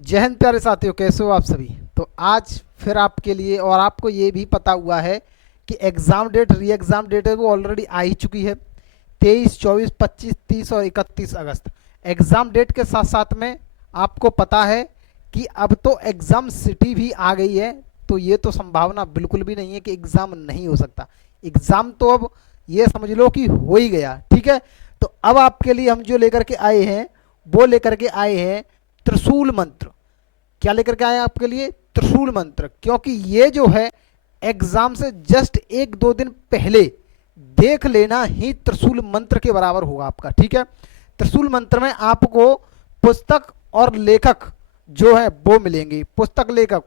जय हिंद प्यारे साथियों, कैसे हो आप सभी। तो आज फिर आपके लिए, और आपको ये भी पता हुआ है कि exam date, re exam date है वो ऑलरेडी आ ही चुकी है। 23, 24, 25, 30 और 31 अगस्त एग्ज़ाम डेट के साथ साथ में आपको पता है कि अब तो एग्ज़ाम सिटी भी आ गई है। तो ये तो संभावना बिल्कुल भी नहीं है कि एग्ज़ाम नहीं हो सकता। एग्ज़ाम तो अब ये समझ लो कि हो ही गया, ठीक है। तो अब आपके लिए हम जो लेकर के आए हैं वो लेकर के आए हैं त्रिशूल मंत्र। क्या लेकर के आए हैं आपके लिए? त्रिशूल मंत्र। क्योंकि ये जो है एग्जाम से जस्ट एक दो दिन पहले देख लेना ही त्रिशूल मंत्र के बराबर होगा आपका, ठीक है। त्रिशूल मंत्र में आपको पुस्तक और लेखक जो है वो मिलेंगे। पुस्तक लेखक,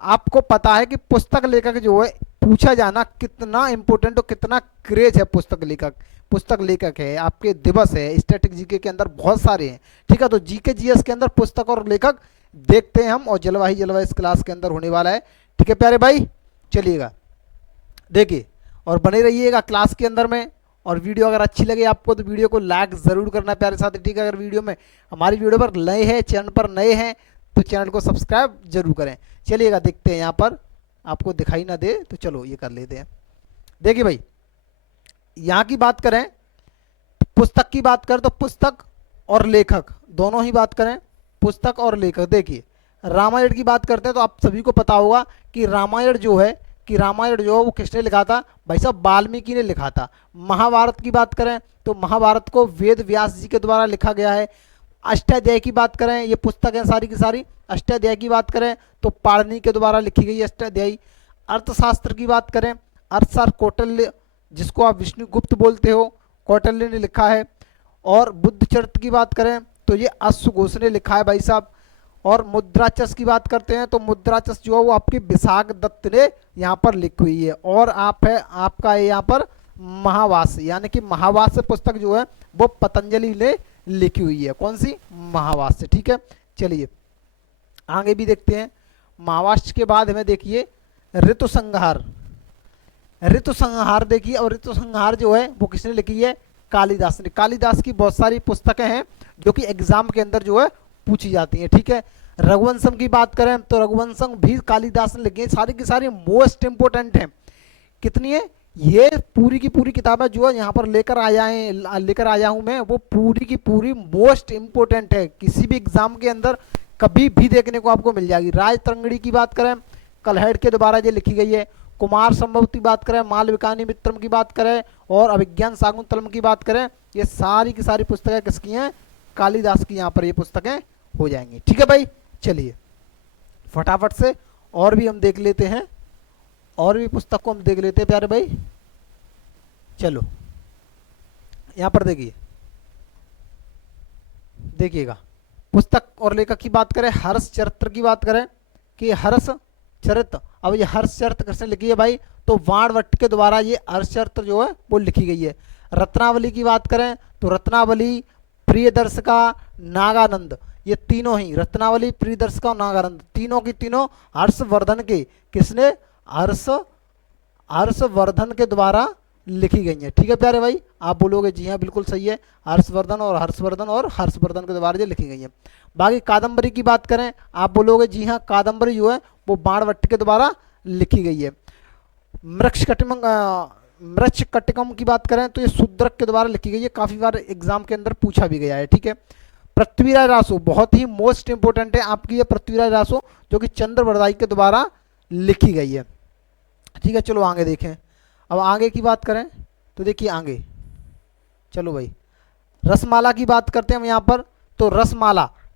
आपको पता है कि पुस्तक लेखक जो है पूछा जाना कितना इंपॉर्टेंट और कितना क्रेज है। पुस्तक लेखक है, आपके दिवस है, स्टैटिक जीके के अंदर बहुत सारे हैं, ठीक है। तो जीके जीएस के अंदर पुस्तक और लेखक देखते हैं हम, और जलवाही इस क्लास के अंदर होने वाला है, ठीक है प्यारे भाई। चलिएगा, देखिए और बने रहिएगा क्लास के अंदर में। और वीडियो अगर अच्छी लगे आपको तो वीडियो को लाइक ज़रूर करना प्यारे साथी, ठीक है। अगर वीडियो में हमारी वीडियो पर नए हैं, चैनल पर नए हैं, तो चैनल को सब्सक्राइब जरूर करें। चलिएगा, देखते हैं यहाँ पर आपको दिखाई ना दे तो चलो ये कर लेते हैं। देखिए भाई, यहाँ की बात करें, पुस्तक की बात करें तो पुस्तक और लेखक दोनों ही बात करें। पुस्तक और लेखक, देखिए रामायण की बात करते हैं तो आप सभी को पता होगा कि रामायण जो है वो किसने लिखा था? भाई साहब वाल्मीकि ने लिखा था। महाभारत की बात करें तो महाभारत को वेद व्यास जी के द्वारा लिखा गया है। अष्टाध्यायी की बात करें, ये पुस्तक है सारी की सारी। अष्टाध्यायी की बात करें तो पाणिनि के द्वारा लिखी गई अष्टाध्यायी। अर्थशास्त्र की बात करें, अर्थशास्त्र कौटिल्य, जिसको आप विष्णुगुप्त बोलते हो, कौटिल्य ने लिखा है। और बुद्ध चरित्र की बात करें तो ये अश्वघोष ने लिखा है भाई साहब। और मुद्राचस की बात करते हैं तो मुद्राचस जो है वो आपकी विशाख दत्त ने यहाँ पर लिखी हुई है। और आपका है यहाँ पर महावास, यानी कि महावास पुस्तक जो है वो पतंजलि ने लिखी हुई है। कौन सी? महावास से, ठीक है। चलिए आगे भी देखते हैं। महावास के बाद हमें देखिए ऋतु संहार। ऋतु संहार देखिए, और ऋतु संहार जो है वो किसने लिखी है? कालिदास ने। कालिदास की बहुत सारी पुस्तकें हैं जो कि एग्जाम के अंदर जो है पूछी जाती हैं, ठीक है। रघुवंशम की बात करें तो रघुवंशम भी कालिदास ने लिखी है। सारी की सारी मोस्ट इंपोर्टेंट हैं। कितनी है? ये पूरी की पूरी किताबें जो है यहाँ पर लेकर आया हूँ मैं, वो पूरी की पूरी मोस्ट इंपोर्टेंट है। किसी भी एग्जाम के अंदर कभी भी देखने को आपको मिल जाएगी। राजतरंगिणी की बात करें, कलहड़ के द्वारा ये लिखी गई है। कुमार संभव की बात करें, मालविकानी मित्रम की बात करें, और अभिज्ञान शाकुंतलम की बात करें, ये सारी की सारी पुस्तकें किसकी हैं? कालिदास की यहाँ पर ये पुस्तकें हो जाएंगी, ठीक है भाई। चलिए फटाफट से और भी हम देख लेते हैं, और भी पुस्तक को हम देख लेते हैं प्यारे भाई। चलो यहाँ पर देखिएगा पुस्तक और लेखक की बात करें, हर्ष चरित्र की बात करें कि हर्ष चरित्र, अब ये हर्ष चरित्र किसने लिखी है भाई? तो वाणभट्ट के द्वारा ये हर्ष चरित्र जो है वो लिखी गई है। रत्नावली की बात करें तो रत्नावली, प्रियदर्शिका, नागानंद, ये तीनों ही रत्नावली, प्रियदर्शिका और नागानंद तीनों की तीनों हर्षवर्धन के, किसने? हर्षवर्धन के द्वारा लिखी गई है, ठीक है प्यारे भाई। आप बोलोगे जी हाँ बिल्कुल सही है, हर्षवर्धन और हर्षवर्धन के द्वारा ये लिखी गई है। बाकी कादम्बरी की बात करें, आप बोलोगे जी हाँ कादम्बरी जो है वो बाणभट्ट के द्वारा लिखी गई है। मृच्छकटिकम की बात करें तो ये शूद्रक के द्वारा लिखी गई है। काफी बार एग्जाम के अंदर पूछा भी गया है, ठीक है। पृथ्वीराज रासो बहुत ही मोस्ट इंपोर्टेंट है आपकी, ये पृथ्वीराज रासो जो कि चंद्रवरदाई के द्वारा लिखी गई है, ठीक है। चलो आगे देखें। अब आगे की बात करें तो देखिए आगे, चलो भाई रसमाला की बात करते हैं हम यहाँ पर। तो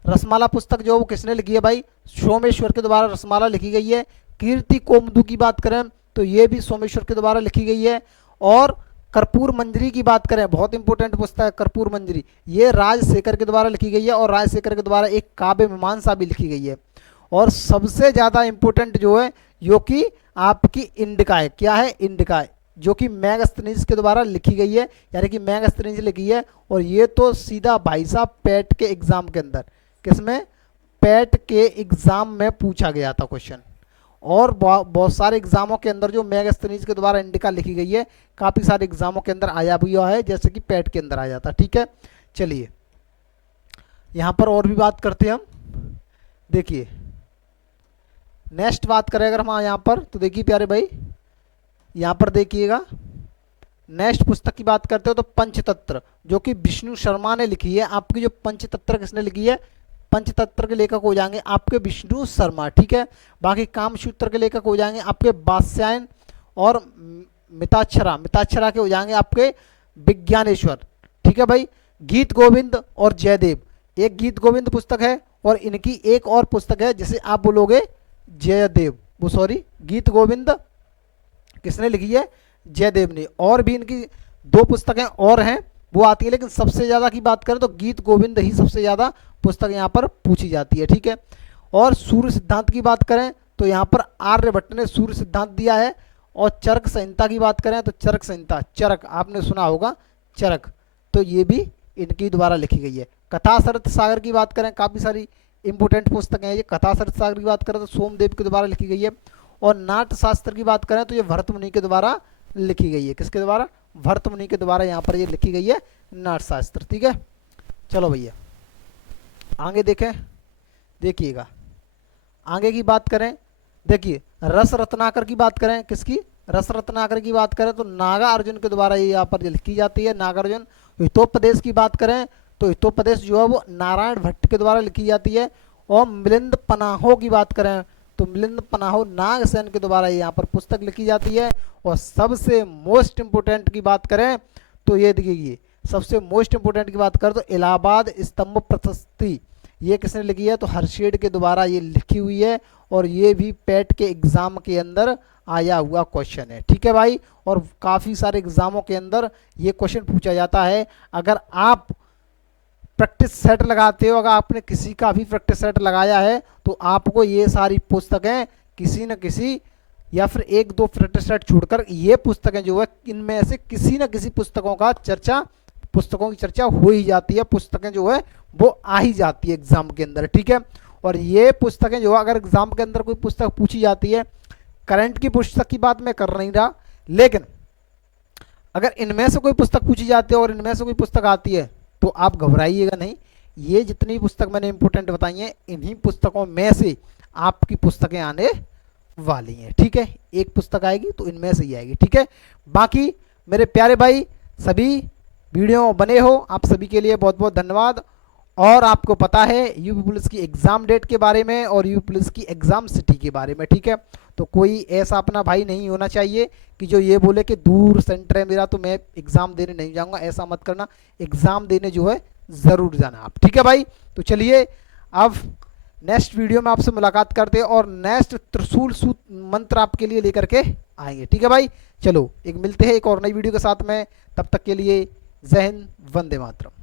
रसमाला पुस्तक जो है वो किसने लिखी है भाई? सोमेश्वर के द्वारा रसमाला लिखी गई है। कीर्ति कोमदू की बात करें तो ये भी सोमेश्वर के द्वारा लिखी गई है। और कर्पूर मंजरी की बात करें, बहुत इंपॉर्टेंट पुस्तक है कर्पूर मंजरी, ये राजशेखर के द्वारा लिखी गई है, और राजशेखर के द्वारा एक काव्य मीमांसा भी लिखी गई है। और सबसे ज़्यादा इंपॉर्टेंट जो है जो कि आपकी इंडिका है, क्या है? इंडिका है, जो कि मैगस्थनीज के द्वारा लिखी गई है, यानी कि मैगस्थनीज लिखी है। और ये तो सीधा भाई साहब पैट के एग्जाम के अंदर, किसमें? पैट के एग्जाम में पूछा गया था क्वेश्चन। और बहुत सारे एग्जामों के अंदर जो मैगस्थनीज के द्वारा इंडिका लिखी गई है, काफ़ी सारे एग्जामों के अंदर आया भी हुआ है, जैसे कि पैट के अंदर आ जाता, ठीक है। चलिए यहाँ पर और भी बात करते हैं हम। देखिए नेक्स्ट बात करें अगर हम यहाँ पर, तो देखिए प्यारे भाई यहाँ पर देखिएगा, नेक्स्ट पुस्तक की बात करते हो तो पंचतंत्र, जो कि विष्णु शर्मा ने लिखी है। आपकी जो पंचतंत्र किसने लिखी है, पंचतंत्र के लेखक हो जाएंगे आपके विष्णु शर्मा, ठीक है। बाकी कामसूत्र के लेखक हो जाएंगे आपके वात्स्यायन और मिताक्षरा, मिताक्षरा के हो जाएंगे आपके विज्ञानेश्वर, ठीक है भाई। गीत गोविंद और जयदेव, एक गीत गोविंद पुस्तक है और इनकी एक और पुस्तक है जिसे आप बोलोगे जयदेव, वो सॉरी गीत गोविंद किसने लिखी है, जयदेव ने। और भी इनकी दो पुस्तकें और हैं वो आती है, लेकिन सबसे ज़्यादा की बात करें तो गीत गोविंद ही सबसे ज़्यादा पुस्तक यहाँ पर पूछी जाती है, ठीक है। और सूर्य सिद्धांत की बात करें तो यहाँ पर आर्यभट्ट ने सूर्य सिद्धांत दिया है। और चरक संहिता की बात करें तो चरक संहिता, चरक आपने सुना होगा चरक, तो ये भी इनकी द्वारा लिखी गई है। कथा सरित सागर की बात करें, काफ़ी सारी इंपोर्टेंट पुस्तकें हैं ये। कथा सरित सागर की बात करें तो सोमदेव के द्वारा लिखी गई है। और नाट्य शास्त्र की बात करें तो ये भरत मुनि के द्वारा लिखी गई है। किसके द्वारा, भरत मुनि के द्वारा यहाँ पर ये लिखी गई है नाट्य शास्त्र, ठीक है। चलो भैया आगे देखें, देखिएगा आगे की बात करें, देखिए रस रत्नाकर की बात करें, किसकी, रस रत्नाकर की बात करें तो नागा अर्जुन के द्वारा ये यहाँ पर लिखी जाती है, नागार्जुन। हितोपदेश की बात करें तो हितोपदेश जो है वो नारायण भट्ट के द्वारा लिखी जाती है। और मिलिंद पनाहो की बात करें तो मिलिंद पनाहो नागसेन के द्वारा यहाँ पर पुस्तक लिखी जाती है। और सबसे मोस्ट इम्पोर्टेंट की बात करें तो ये देखिए, सबसे मोस्ट इम्पोर्टेंट की बात करें तो इलाहाबाद स्तंभ प्रशस्ति, ये किसने लिखी है, तो हर्षेड के द्वारा ये लिखी हुई है। और ये भी पेट के एग्जाम के अंदर आया हुआ क्वेश्चन है, ठीक है भाई। और काफ़ी सारे एग्जामों के अंदर ये क्वेश्चन पूछा जाता है। अगर आप प्रैक्टिस सेट लगाते हो, अगर आपने किसी का भी प्रैक्टिस सेट लगाया है तो आपको ये सारी पुस्तकें किसी न किसी या फिर एक दो प्रैक्टिस सेट छोड़कर ये पुस्तकें जो है इनमें से किसी न किसी पुस्तकों का चर्चा, पुस्तकों की चर्चा हो ही जाती है, पुस्तकें जो है वो आ ही जाती है एग्जाम के अंदर, ठीक है। और ये पुस्तकें जो है अगर एग्जाम के अंदर कोई पुस्तक पूछी जाती है, करंट की पुस्तक की बात मैं कर नहीं रहा, लेकिन अगर इनमें से कोई पुस्तक पूछी जाती है और इनमें से कोई पुस्तक आती है तो आप घबराइएगा नहीं। ये जितनी पुस्तक मैंने इंपोर्टेंट बताई हैं इन्हीं पुस्तकों में से आपकी पुस्तकें आने वाली हैं, ठीक है। एक पुस्तक आएगी तो इनमें से ही आएगी, ठीक है। बाकी मेरे प्यारे भाई सभी वीडियो बने हो, आप सभी के लिए बहुत बहुत धन्यवाद। और आपको पता है यूपी पुलिस की एग्ज़ाम डेट के बारे में और यूपी पुलिस की एग्ज़ाम सिटी के बारे में, ठीक है। तो कोई ऐसा अपना भाई नहीं होना चाहिए कि जो ये बोले कि दूर सेंटर है मेरा तो मैं एग्ज़ाम देने नहीं जाऊंगा, ऐसा मत करना। एग्ज़ाम देने जो है ज़रूर जाना आप, ठीक है भाई। तो चलिए अब नेक्स्ट वीडियो में आपसे मुलाकात करते हैं और नेक्स्ट त्रिशूल मंत्र आपके लिए लेकर के आएंगे, ठीक है भाई। चलो एक मिलते हैं एक और नई वीडियो के साथ में, तब तक के लिए जय हिंद, वंदे मातरम।